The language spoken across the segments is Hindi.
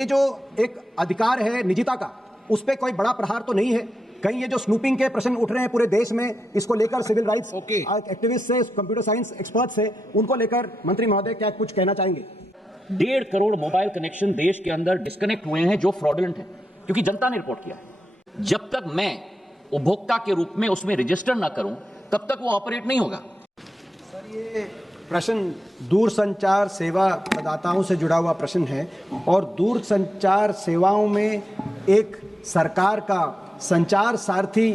ये जो एक अधिकार है निजता का, उस पर कोई बड़ा प्रहार तो नहीं है। कहीं ये जो स्नूपिंग के प्रश्न उठ रहे हैं पूरे देश में, इसको लेकर सिविल राइट्स एक्टिविस्ट से, कंप्यूटर साइंस एक्सपर्ट से, उनको लेकर मंत्री महोदय क्या कुछ कहना चाहेंगे? 1.5 करोड़ मोबाइल कनेक्शन देश के अंदर डिस्कनेक्ट हुए हैं जो फ्रॉडुलेंट है, क्योंकि जनता ने रिपोर्ट किया है। जब तक मैं उपभोक्ता के रूप में उसमें रजिस्टर ना करूं, तब तक वो ऑपरेट नहीं होगा। सर, ये प्रश्न दूरसंचार सेवा प्रदाताओं से जुड़ा हुआ प्रश्न है और दूरसंचार सेवाओं में एक सरकार का संचार सारथी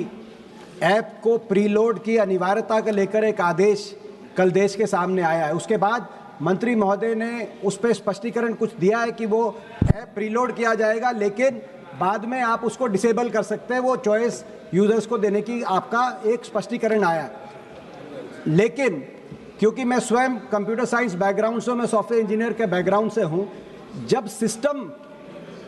ऐप को प्रीलोड की अनिवार्यता को लेकर एक आदेश कल देश के सामने आया है। उसके बाद मंत्री महोदय ने उस पर स्पष्टीकरण कुछ दिया है कि वो ऐप प्रीलोड किया जाएगा, लेकिन बाद में आप उसको डिसेबल कर सकते हैं, वो चॉइस यूजर्स को देने की आपका एक स्पष्टीकरण आया। लेकिन क्योंकि मैं स्वयं कंप्यूटर साइंस बैकग्राउंड से, मैं सॉफ्टवेयर इंजीनियर के बैकग्राउंड से हूं, जब सिस्टम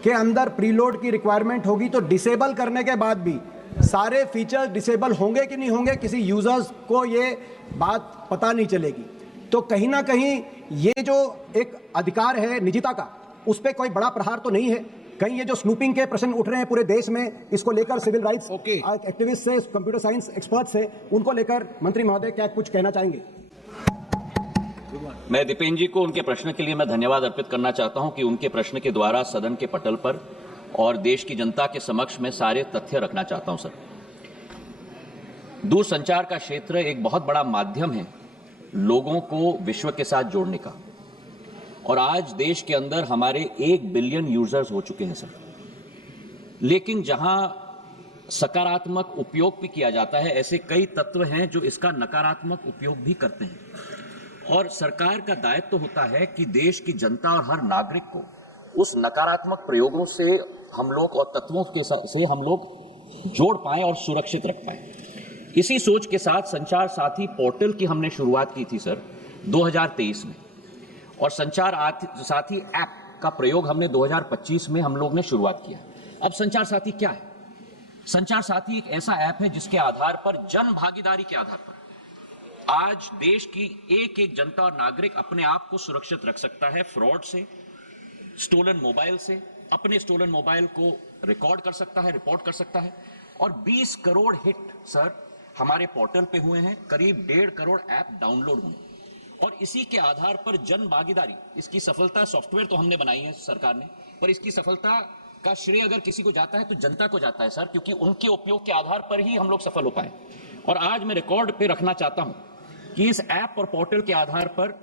के अंदर प्रीलोड की रिक्वायरमेंट होगी तो डिसेबल करने के बाद भी सारे फीचर्स डिसेबल होंगे कि नहीं होंगे, किसी यूजर्स को ये बात पता नहीं चलेगी। तो कहीं ना कहीं ये जो एक अधिकार है निजता का, उस पर कोई बड़ा प्रहार तो नहीं है। कहीं ये जो स्नूपिंग के प्रश्न उठ रहे हैं पूरे देश में, इसको लेकर सिविल राइट्स एक्टिविस्ट से, कंप्यूटर साइंस एक्सपर्ट से, उनको लेकर मंत्री महोदय क्या कुछ कहना चाहेंगे? मैं दीपेंद्र जी को उनके प्रश्न के लिए मैं धन्यवाद अर्पित करना चाहता हूं कि उनके प्रश्न के द्वारा सदन के पटल पर और देश की जनता के समक्ष में सारे तथ्य रखना चाहता हूं। सर, दूरसंचार का क्षेत्र एक बहुत बड़ा माध्यम है लोगों को विश्व के साथ जोड़ने का, और आज देश के अंदर हमारे 1 बिलियन यूजर्स हो चुके हैं सर। लेकिन जहां सकारात्मक उपयोग भी किया जाता है, ऐसे कई तत्व हैं जो इसका नकारात्मक उपयोग भी करते हैं, और सरकार का दायित्व तो होता है कि देश की जनता और हर नागरिक को उस नकारात्मक प्रयोगों से हम लोग और तत्वों के से हम लोग जोड़ पाएं और सुरक्षित रख पाएं। इसी सोच के साथ संचार साथी पोर्टल की हमने शुरुआत की थी सर 2023 में, और संचार साथी ऐप का प्रयोग हमने 2025 में हम लोग ने शुरुआत किया। अब संचार साथी क्या है? संचार साथी एक ऐसा ऐप है जिसके आधार पर, जन भागीदारी के आधार पर, आज देश की एक एक जनता और नागरिक अपने आप को सुरक्षित रख सकता है फ्रॉड से, स्टोलन मोबाइल से, अपने स्टोलन मोबाइल को रिकॉर्ड कर सकता है, रिपोर्ट कर सकता है। और 20 करोड़ हिट सर हमारे पोर्टल पे हुए हैं, करीब 1.5 करोड़ ऐप डाउनलोड हुए, और इसी के आधार पर जन भागीदारी, इसकी सफलता, सॉफ्टवेयर तो हमने बनाई है सरकार ने, पर इसकी सफलता का श्रेय अगर किसी को जाता है तो जनता को जाता है सर, क्योंकि उनके उपयोग के आधार पर ही हम लोग सफल हो पाए। और आज मैं रिकॉर्ड पे रखना चाहता हूं कि इस ऐप और पोर्टल के आधार पर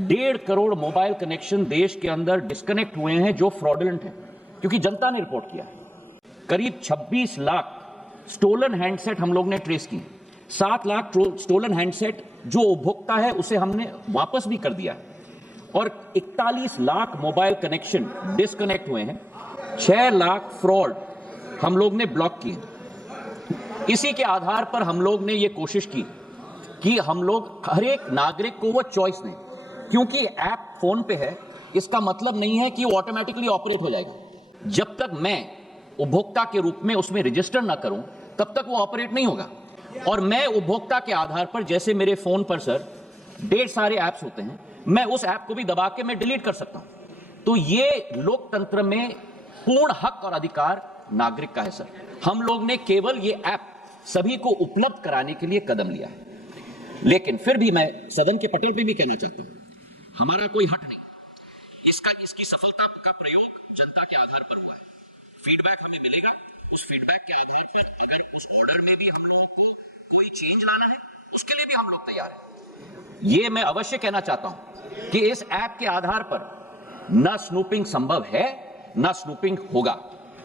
1.5 करोड़ मोबाइल कनेक्शन देश के अंदर डिस्कनेक्ट हुए हैं जो फ्रॉडुलेंट है, क्योंकि जनता ने रिपोर्ट किया है। करीब 26 लाख स्टोलन हैंडसेट हम लोग ने ट्रेस किए, 7 लाख स्टोलन हैंडसेट जो उपभोक्ता है उसे हमने वापस भी कर दिया, और 41 लाख मोबाइल कनेक्शन डिस्कनेक्ट हुए हैं, 6 लाख फ्रॉड हम लोग ने ब्लॉक किए। इसी के आधार पर हम लोग ने ये कोशिश की कि हम लोग हर एक नागरिक को वो चॉइस दें, क्योंकि ऐप फोन पे है, इसका मतलब नहीं है कि वो ऑटोमेटिकली ऑपरेट हो जाएगा। जब तक मैं उपभोक्ता के रूप में उसमें रजिस्टर ना करूं, तब तक वो ऑपरेट नहीं होगा। और मैं उपभोक्ता के आधार पर, जैसे मेरे फोन पर सर ढेर सारे ऐप्स होते हैं, मैं उस ऐप को भी दबा के मैं डिलीट कर सकता हूं। तो ये लोकतंत्र में पूर्ण हक और अधिकार नागरिक का है सर। हम लोग ने केवल ये ऐप सभी को उपलब्ध कराने के लिए कदम लिया है। लेकिन फिर भी मैं सदन के पटल पे भी कहना चाहता हूं, हमारा कोई हट नहीं, इसकी सफलता का प्रयोग जनता के आधार पर हुआ है। फीडबैक हमें मिलेगा, उस फीडबैक के आधार पर अगर उस ऑर्डर में भी हम लोगों को कोई चेंज लाना है, उसके लिए भी हम लोग तैयार हैं। ये मैं अवश्य कहना चाहता हूं कि इस ऐप के आधार पर न स्नूपिंग संभव है, न स्नूपिंग होगा।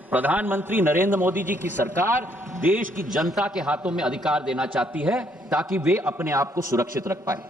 प्रधानमंत्री नरेंद्र मोदी जी की सरकार देश की जनता के हाथों में अधिकार देना चाहती है ताकि वे अपने आप को सुरक्षित रख पाए।